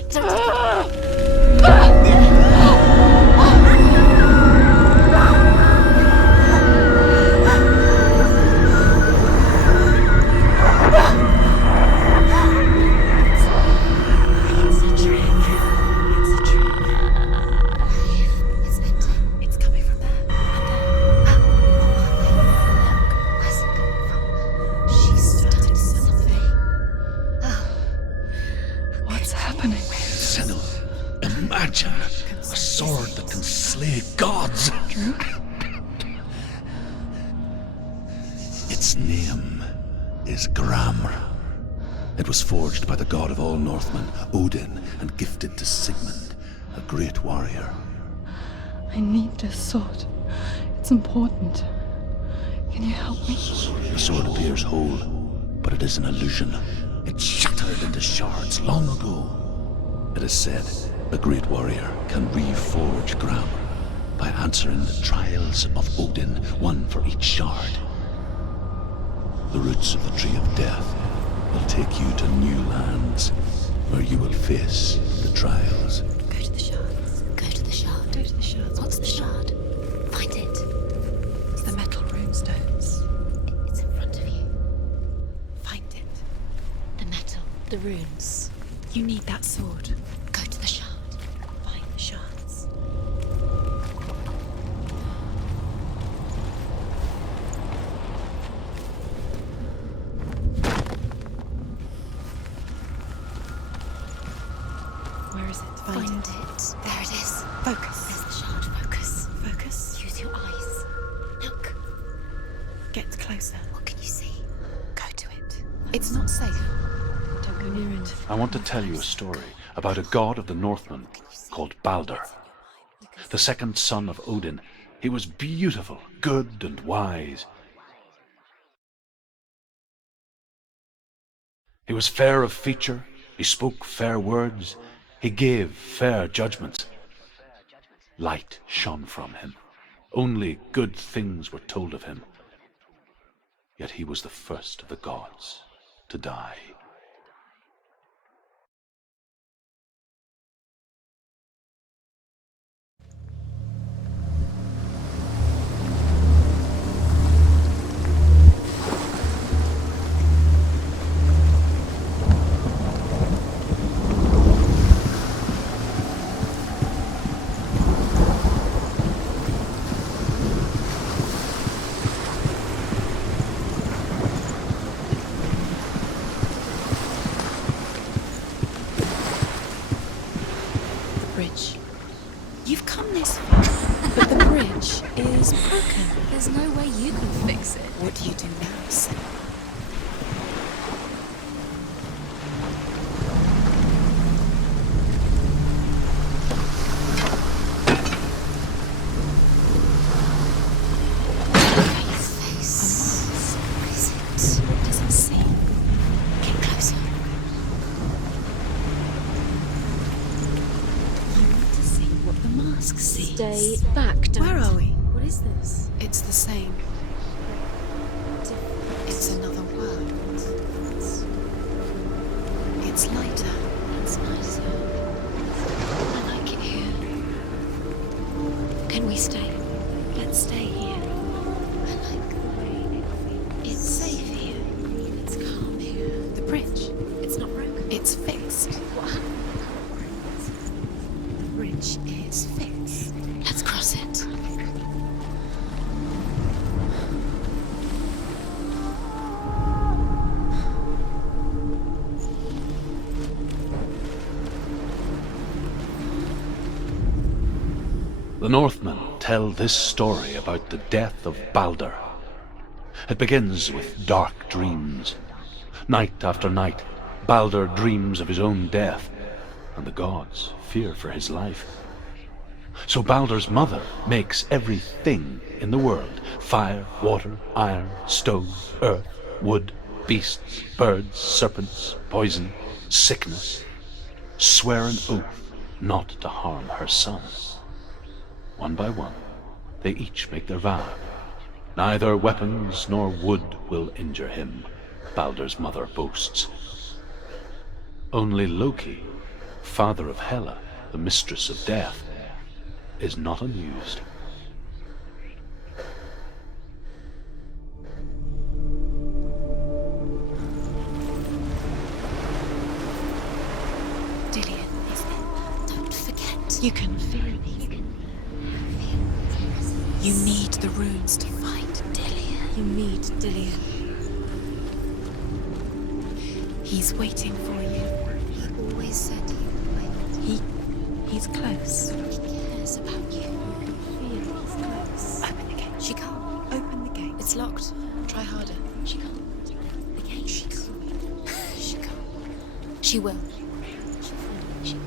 it, don't take it. Imagine a sword that can slay gods. True. Its name is Gramr. It was forged by the god of all Northmen, Odin, and gifted to Sigmund, a great warrior. I need this sword. It's important. Can you help me? The sword appears whole, but it is an illusion. It shattered into shards long ago. It is said a great warrior can reforge Gramr by answering the trials of Odin, one for each shard. The roots of the Tree of Death will take you to new lands, where you will face the trials. Go to the shards. Go to the shard. Go to the shards. What's the shard? Find it. It's the metal runestones. It's in front of you. Find it. The metal. The runes. You need that sword. Go to the shard. Find the shards. Where is it? Find it. There it is. Focus. There's the shard. Focus. Focus. Use your eyes. Look. Get closer. What can you see? Go to it. It's not safe. Don't go near it. I want to tell you a story about a god of the Northmen called Baldur. The second son of Odin. He was beautiful, good, and wise. He was fair of feature, he spoke fair words, he gave fair judgments. Light shone from him. Only good things were told of him. Yet he was the first of the gods to die. Bridge. You've come this far, but the bridge is broken. There's no way you can fix it. What do you do now, Senua? What does it see? Get closer. You need to see what the mask sees. Stay back. Don't. Where are we? What is this? It's the same. It's another world. It's lighter. It's nicer. I like it here. Can we stay? Let's stay here. I like the way it feels. It's safe here. It's calm here. The bridge. It's not broken. It's fixed. What? The bridge is fixed. Let's cross it. The Northmen tell this story about the death of Baldur. It begins with dark dreams. Night after night, Baldur dreams of his own death, and the gods fear for his life. So Baldur's mother makes everything in the world: fire, water, iron, stone, earth, wood, beasts, birds, serpents, poison, sickness, swear an oath not to harm her son. One by one, they each make their vow. Neither weapons nor wood will injure him, Baldur's mother boasts. Only Loki father of Hela, the mistress of death, is not amused. Dillion is there. Don't forget. You can feel it. You need the runes to find Dillion. You need Dillion. He's waiting for you. He always said he would wait. He's close. He cares about you. You can feel he's close. Open the gate. She can't. Open the gate. It's locked. Try harder. She can't. The gate. She can't. She can't. She will. She will.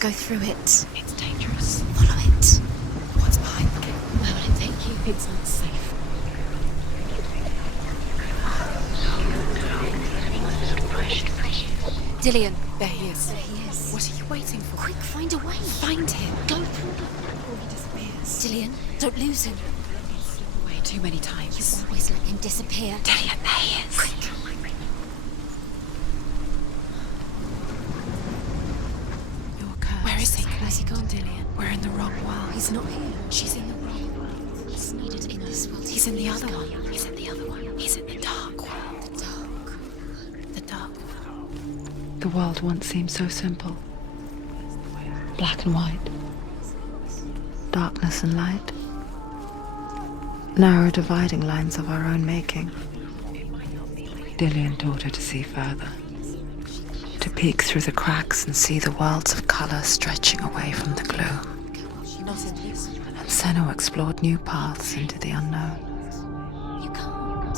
Go through it. It's dangerous. Follow it. What's behind the gate? Where will it take you? It's unsafe. Dillion. There he is. There he is. What are you waiting for? Quick, find a way. Find him. Go through it. Before he disappears. Dillion, don't lose him. He's slipped away too many You times. always let him disappear. Dillion, there he is. Quick. You're cursed. Where is he? Where's he gone, Dillion? We're in the wrong world. He's not here. She's in the wrong world. He's needed in this world. He's in the other one. He's in the other one. He's in the dark world. The dark. The dark world. The world once seemed so simple. Black and white. Darkness and light. Narrow dividing lines of our own making. Dillion taught her to see further. To peek through the cracks and see the worlds of color stretching away from the gloom. Not in this. And Senua explored new paths into the unknown. You can't.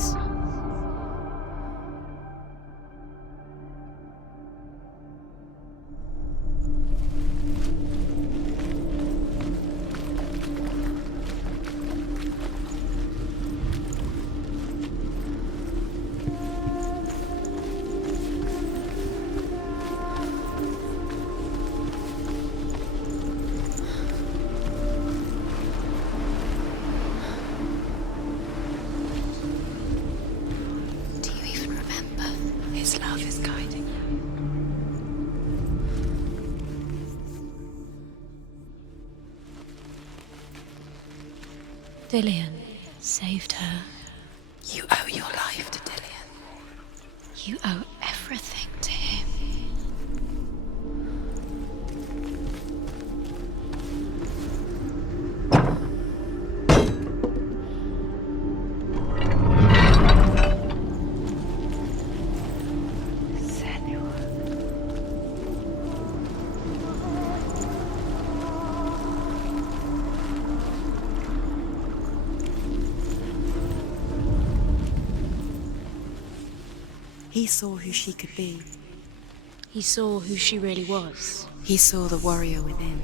Do you even remember? His love is guiding you. Dillion saved her. You owe your life to Dillion. You owe everything to him. He saw who she could be. He saw who she really was. He saw the warrior within.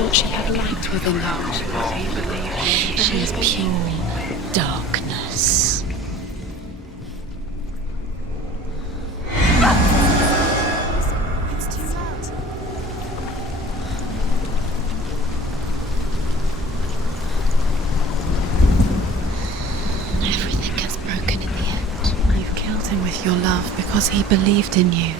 thought she had light within her. She is pure darkness. It's too loud. Everything gets broken in the end. You've killed him with your love because he believed in you.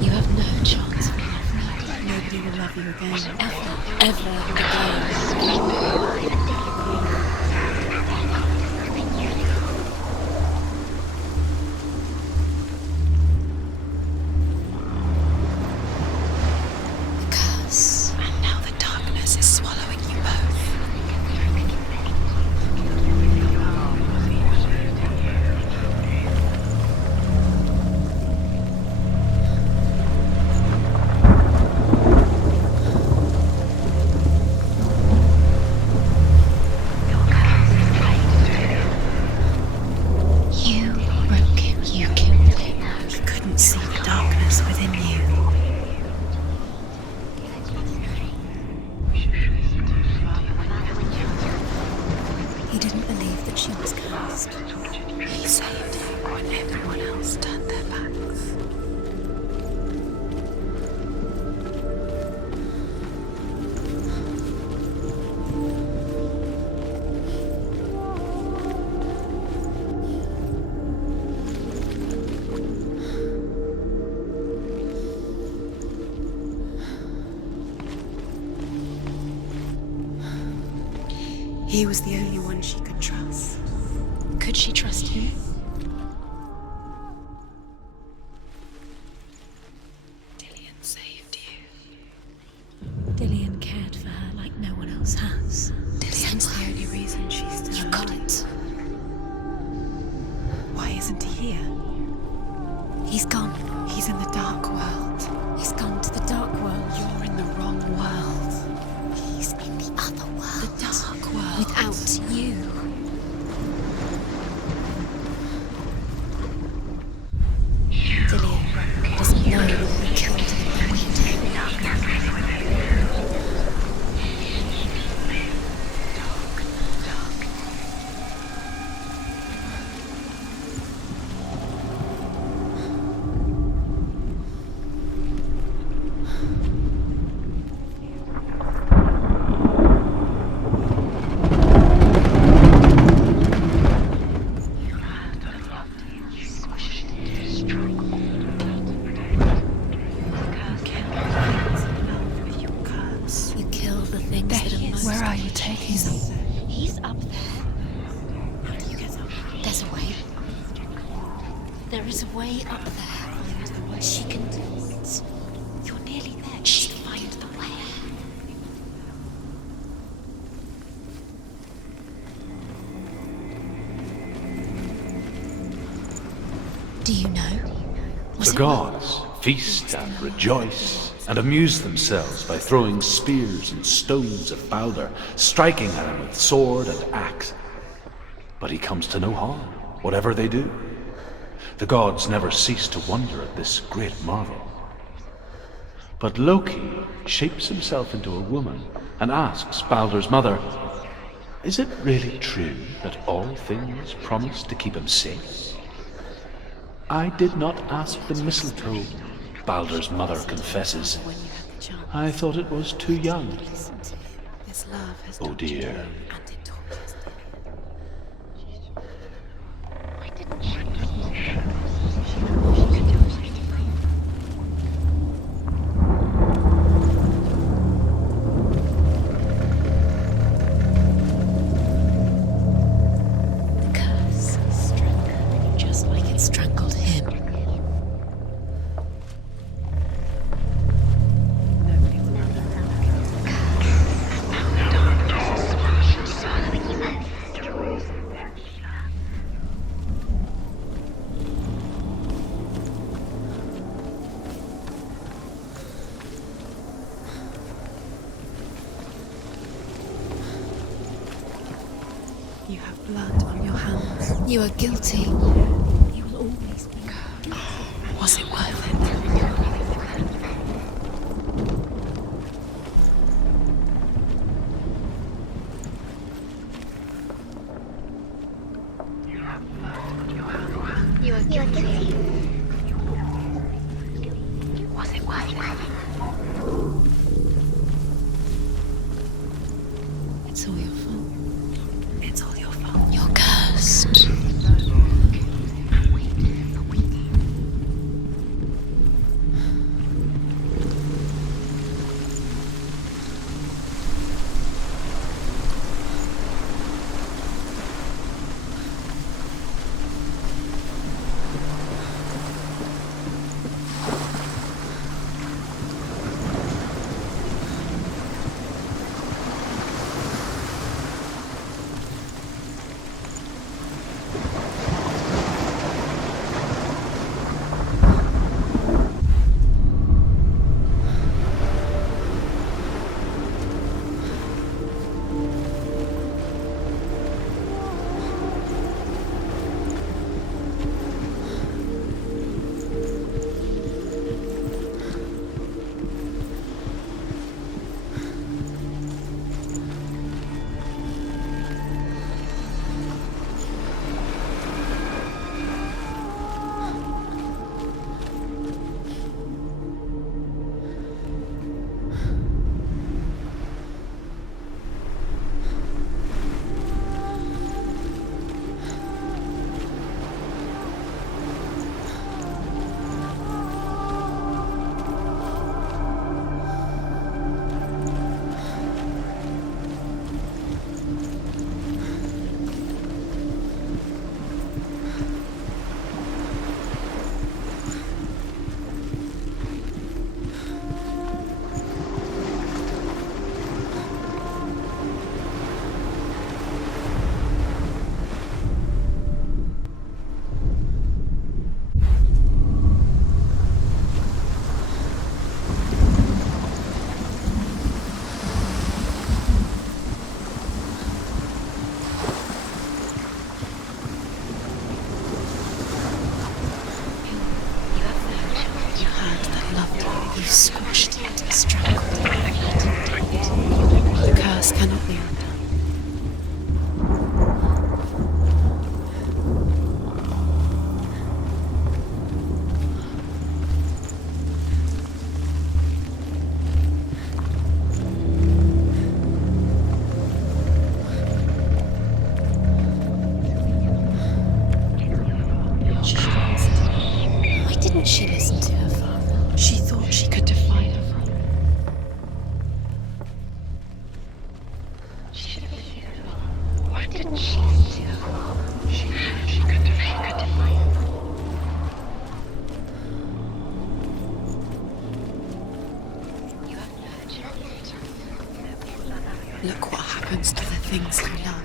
You have no chance of love. Nobody will love you again. Ever again. The curse. And now the darkness is swallowing you both. You broke him. You killed him. He couldn't see the darkness within you. He didn't believe that she was cursed. He saved you when everyone else turned their backs. He was the only one she could trust. Could she trust him? Dillian saved you. Dillian cared for her like no one else has. Dillian's the only reason she's still You alive. got it. Why isn't he here? He's gone. He's in the dark world. He's gone to the dark world. You're in the wrong world. He's in the other world. The dark world. Without you. Dillian doesn't know that we killed him, but we did. You kill the things that are most. Where are you taking them? He's up there. How do you get up? There's a way. There is a way up there. She can do it. You're nearly there. She can find the way. Do you know? Was The it gods feast and rejoice and amuse themselves by throwing spears and stones at Baldur, striking at him with sword and axe. But he comes to no harm, whatever they do. The gods never cease to wonder at this great marvel. But Loki shapes himself into a woman and asks Baldur's mother, "Is it really true that all things promise to keep him safe?" "I did not ask the mistletoe," Baldur's mother confesses. When you had the chance. "I thought it was too young." Listen to you. This love has Oh touched you, dear. and it tortures me. the curse strangled you just like it strangled him? Nobody will understand. You are guilty. You will always be. Was it worth it? You are guilty. Was it worth it? It's all your fault. It's all your fault. You're cursed. You squashed it, strangled it. The curse cannot be undone. Why didn't she listen to her father? She thought she could defy her father. Why didn't she listen to her father? She could defy her father. Look what happens to the things you love.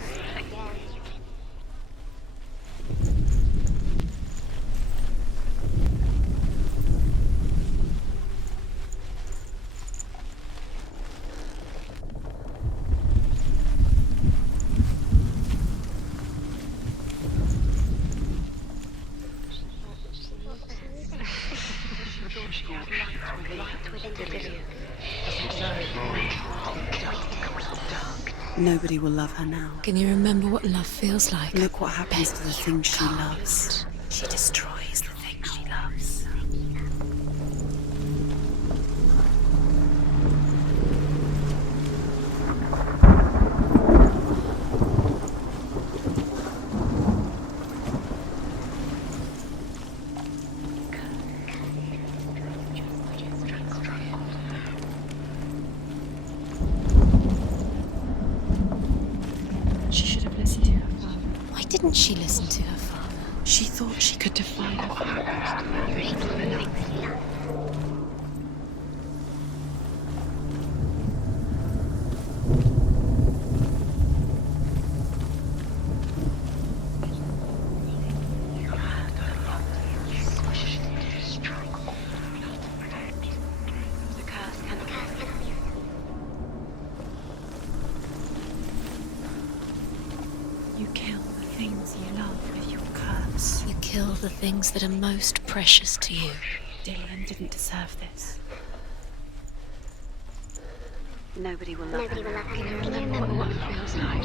Nobody will love her now. Can you remember what love feels like? Look what happens to the things she loves. She destroys the things she loves. Why didn't she listen to her father? She thought she could defy her father. You kill the things you love with your kill the things that are most precious to you. Dillian didn't deserve this. Nobody will love her. Can you remember what it feels like?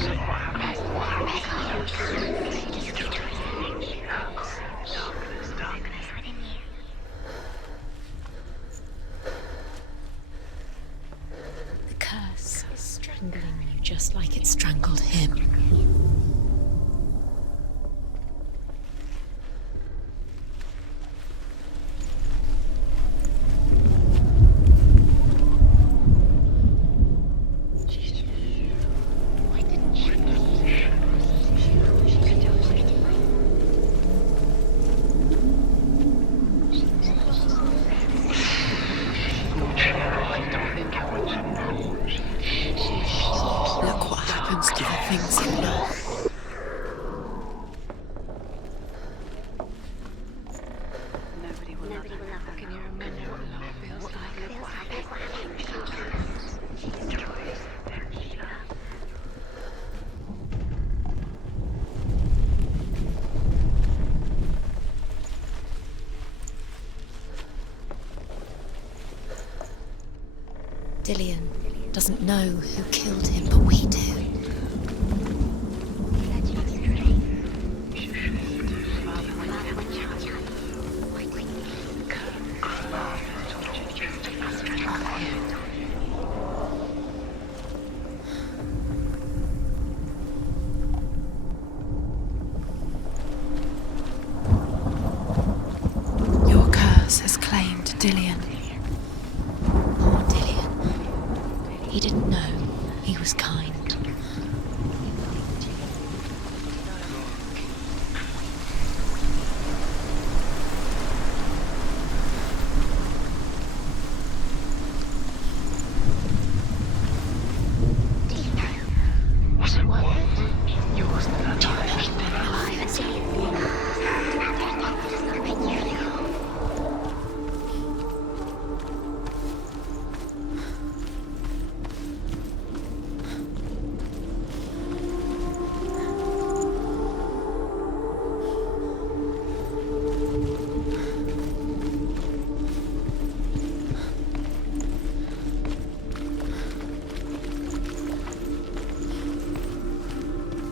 Darkness within you. The curse is strangling you just like it strangled him. Look what happens to the things you love. Nobody will love her. Can you remember what love feels like? Dillian doesn't know who killed him, but we do. Your curse has claimed Dillian. Poor Dillian. He didn't know he was kind. Was it worth it? You wasn't alive.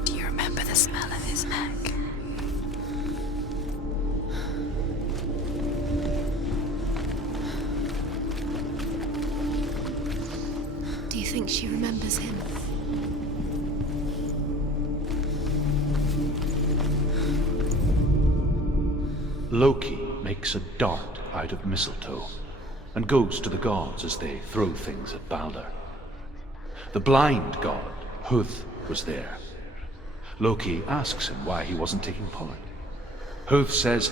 Do you remember the smell of his neck? Do you think she remembers him? Loki makes a dart out of mistletoe and goes to the gods as they throw things at Balder. The blind god, Huth, was there. Loki asks him why he wasn't taking part. Huth says,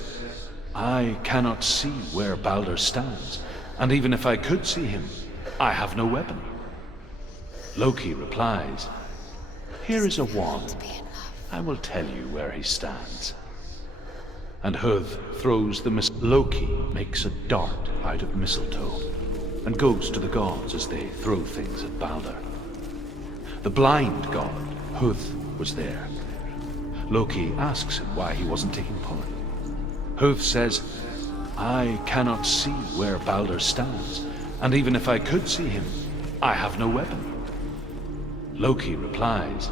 "I cannot see where Balder stands, and even if I could see him, I have no weapon." Loki replies, "Here is a wand. I will tell you where he stands." And Huth throws the Loki makes a dart out of mistletoe and goes to the gods as they throw things at Balder. The blind god, Huth, was there. Loki asks him why he wasn't taking part. Huth says, "I cannot see where Balder stands, and even if I could see him, I have no weapon." Loki replies,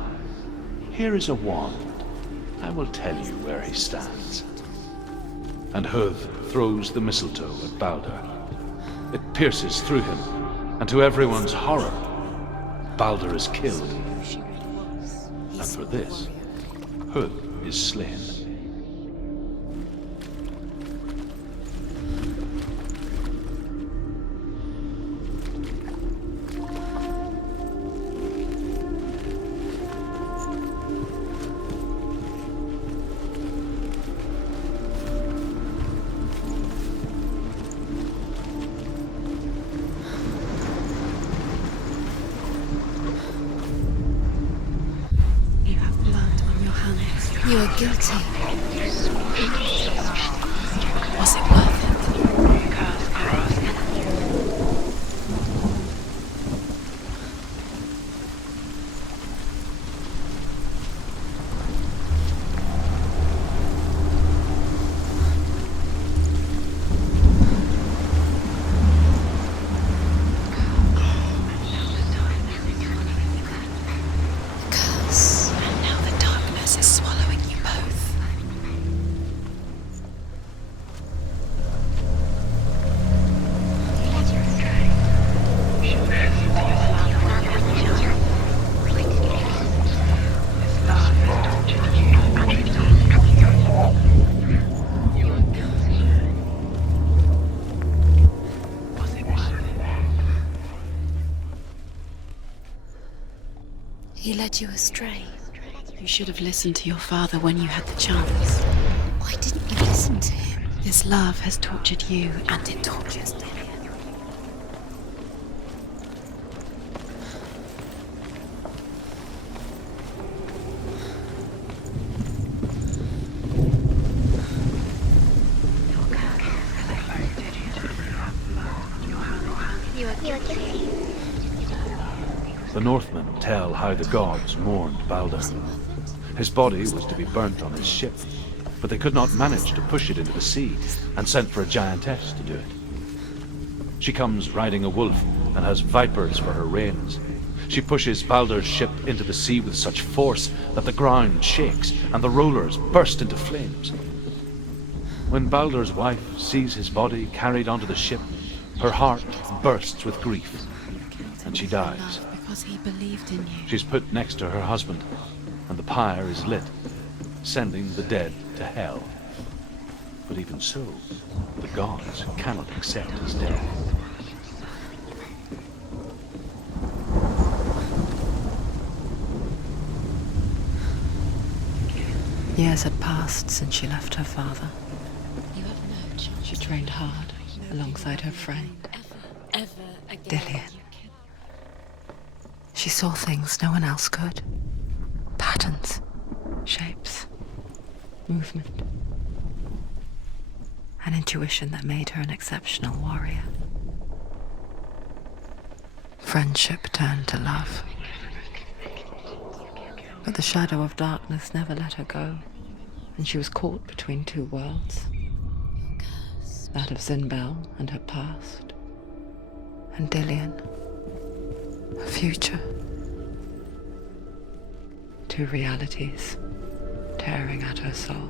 "Here is a wand. I will tell you where he stands." And Huth throws the mistletoe at Balder. It pierces through him, and to everyone's horror, Balder is killed. And for this, Huth is slain. You are guilty. Was it worth it? led you astray. You should have listened to your father when you had the chance. Why didn't you listen to him? This love has tortured you, And it tortures Dillian. The Northmen tell how the gods mourned Baldur. His body was to be burnt on his ship, but they could not manage to push it into the sea, and sent for a giantess to do it. She comes riding a wolf and has vipers for her reins. She pushes Baldur's ship into the sea with such force that the ground shakes and the rollers burst into flames. When Baldur's wife sees his body carried onto the ship, her heart bursts with grief, and she dies. because he believed in you. She's put next to her husband, and the pyre is lit, sending the dead to hell. But even so, the gods cannot accept his death. Years had passed since she left her father. You have no chance. She trained hard alongside her friend, Ever again. Dillian. She saw things no one else could. Patterns, shapes, movement. An intuition that made her an exceptional warrior. Friendship turned to love. But the shadow of darkness never let her go, and she was caught between two worlds. That of Zinbel and her past, and Dillian, her future. Two realities tearing at her soul.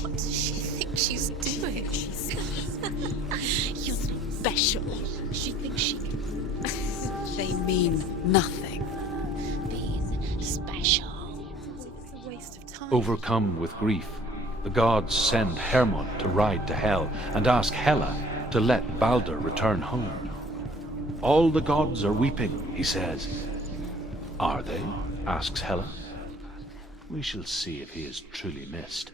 What does she think she's doing? You're special. She thinks she can. They mean nothing. Being special. It's a waste of time. Overcome with grief, the gods send Hermod to ride to Hell and ask Hela to let Baldur return home. All the gods are weeping, he says. Are they? Asks Hela. We shall see if he is truly missed.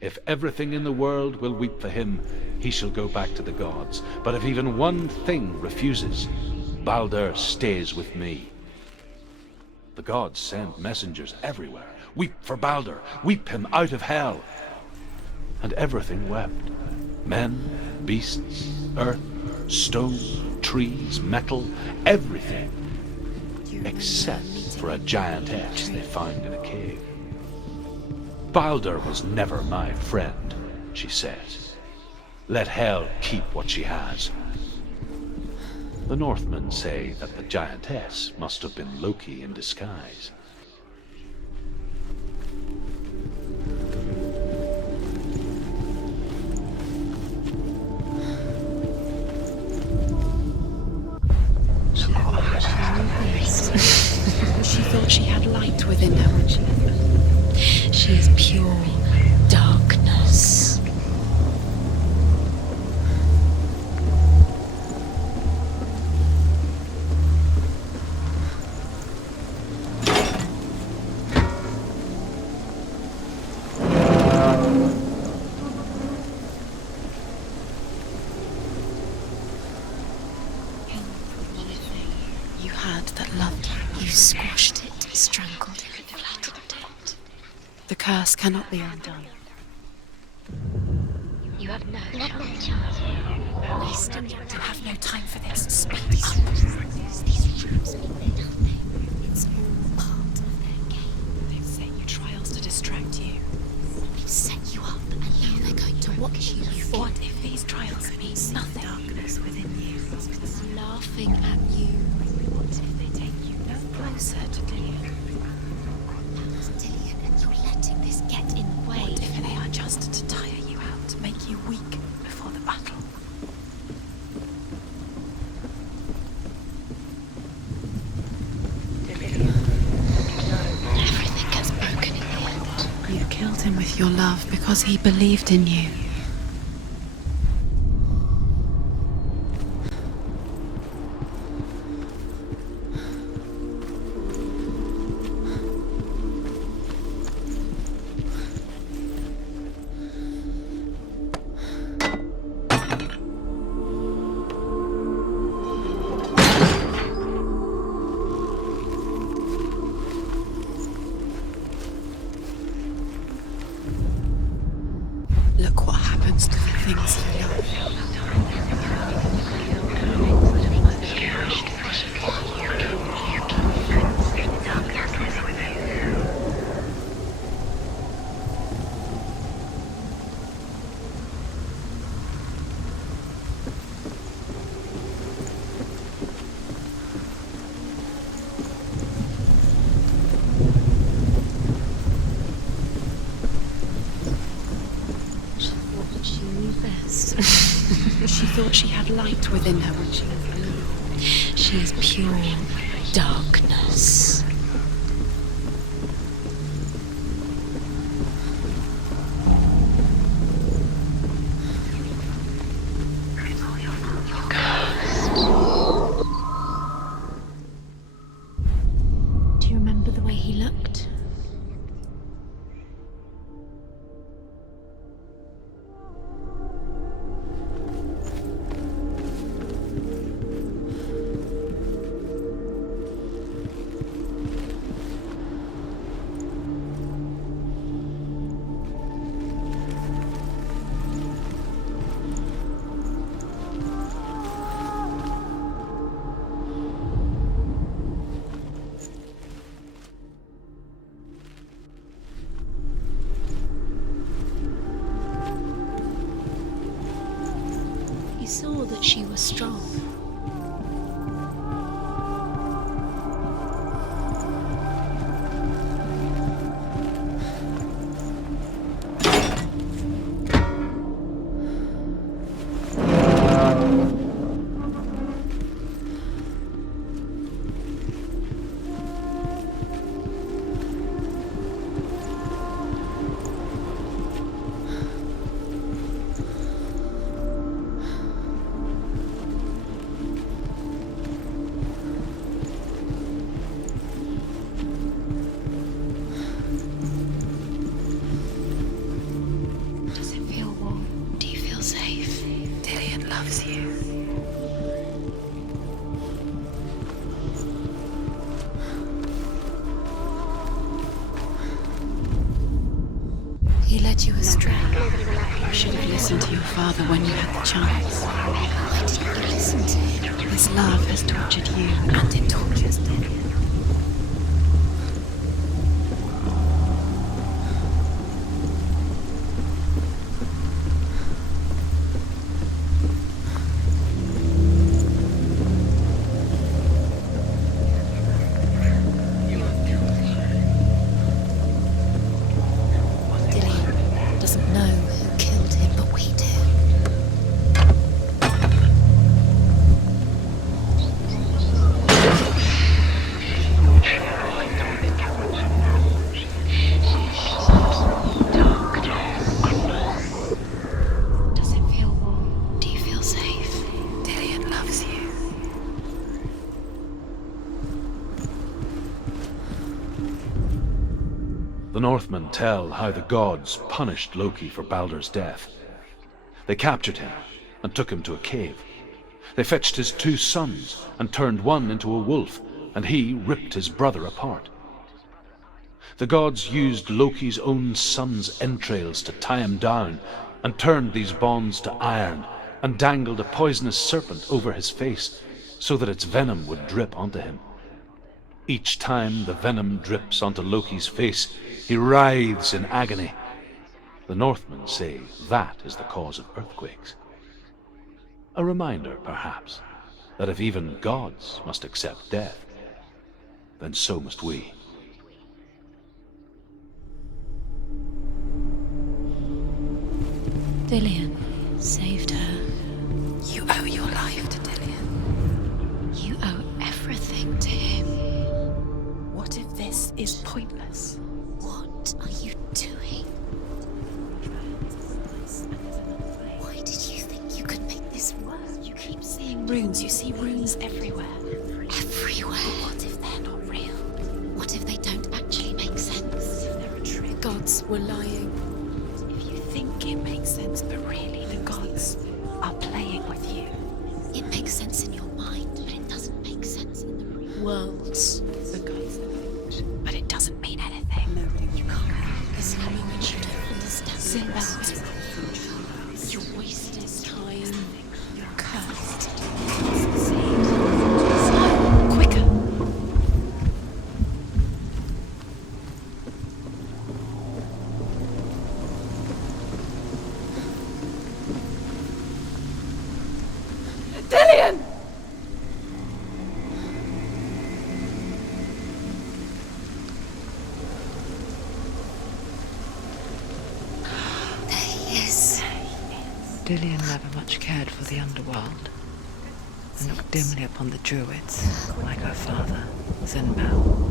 If everything in the world will weep for him, he shall go back to the gods. But if even one thing refuses, Baldur stays with me. The gods send messengers everywhere. Weep for Baldur, weep him out of hell. And everything wept. Men, beasts, earth, stone, trees, metal, everything. Except for a giantess they found in a cave. Baldur was never my friend, she says. Let Hel keep what she has. The Northmen say that the giantess must have been Loki in disguise. She thought she had light within her when she left. She is pure darkness. You had that loved you. You squashed it, strangled it, flattened it. The curse cannot be undone. You have no chance. Listen, you have no time for this. Speak up. These rooms mean nothing. It's all part of their game. They've set you trials to distract you. They've set you up, and now they're going to watch you. What if these trials mean nothing? Darkness within you. Laughing at you. What if they take you no closer to Dillian? That was Dillian, and you're letting this get in the way. your love because he believed in you. Look what happens to the things you love. She knew best. She thought she had light within her when she was alone. She is pure darkness. Do you remember the way he looked? He saw that she was strong. Does it feel warm? Do you feel safe? Dillian loves you. He led you astray. You should have listened to your father when you had the chance. Why didn't you listen to him? His love has tortured you, and it tortures Dillian. Dillian doesn't know who killed him, but we do. Does it feel warm? Do you feel safe? Dillian loves you. The Northmen tell how the gods punished Loki for Baldur's death. They captured him and took him to a cave. They fetched his 2 sons and turned one into a wolf, and he ripped his brother apart. The gods used Loki's own son's entrails to tie him down and turned these bonds to iron and dangled a poisonous serpent over his face so that its venom would drip onto him. Each time the venom drips onto Loki's face, he writhes in agony. The Northmen say that is the cause of earthquakes. A reminder, perhaps, that if even gods must accept death, then so must we. Dillian saved her. You owe your life to Dillian. You owe everything to him. What if this is pointless? What are you doing? runes. You see runes everywhere. Everywhere? But what if they're not real? What if they don't actually make sense? They're a trick. The gods were lying. If you think it makes sense, but really the gods are playing with you. It makes sense in your mind, but it doesn't make sense in the real world. The gods don't, but it doesn't mean anything. No, you can't. There's no moment you don't understand. Sinbad, you're wasting time. You're cursed. Smile, quicker. Dillian! There he is. Dillian never much cared for the underworld, and looked dimly upon the druids, like her father, Zenbao.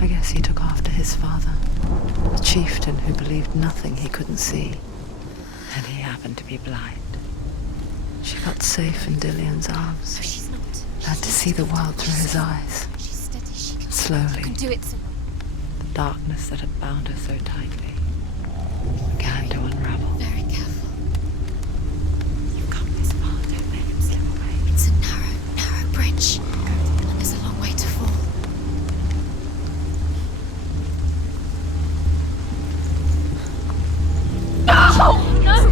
I guess he took after his father, a chieftain who believed nothing he couldn't see, and he happened to be blind. She felt safe in Dillian's No, arms, she's not. learned to see the world through his eyes. She's steady. She can Slowly, do it. Senua. the darkness that had bound her so tightly began to unravel. Very careful. You've come this far, don't let him slip away. It's a narrow bridge. And there's a long way to fall.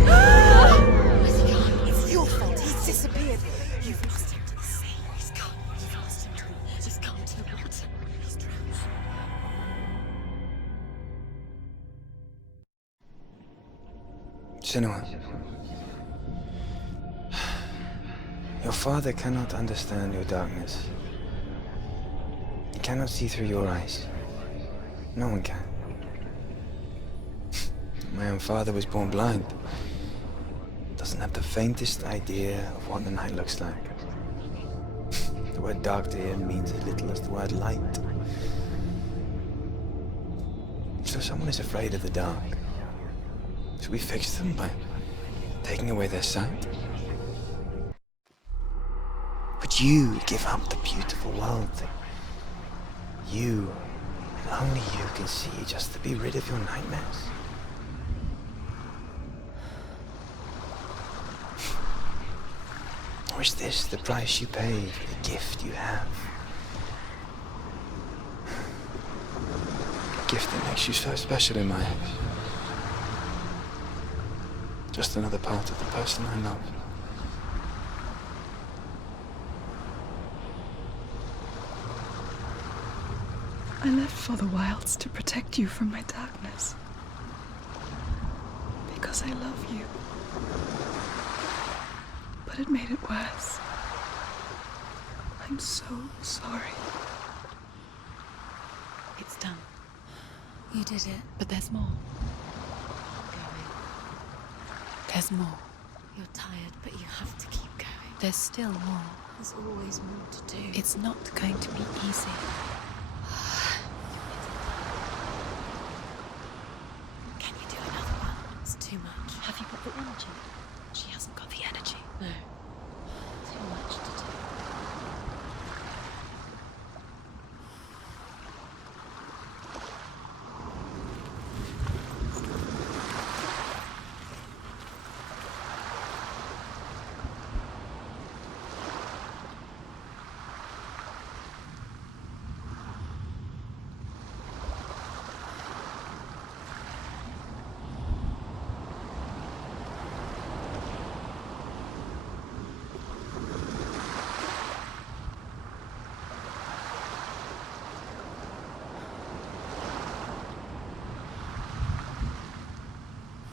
Where's he gone? It's your fault. He's disappeared. You've lost him to the sea. He's gone. You've lost him to the water. He's gone to the water. He's drowned. Senua, your father cannot understand your darkness. He cannot see through your eyes. No one can. My own father was born blind. Doesn't have the faintest idea of what the night looks like. The word dark to him means as little as the word light. So someone is afraid of the dark. Should we fix them by taking away their sight? Would you give up the beautiful world that you, and only you, can see just to be rid of your nightmares? Or is this the price you pay for the gift you have? A gift that makes you so special in my eyes. Just another part of the person I love. I left for the wilds to protect you from my darkness. Because I love you. But it made it worse. I'm so sorry. It's done. You did it. But there's more. There's more. You're tired, but you have to keep going. There's still more. There's always more to do. It's not going to be easy.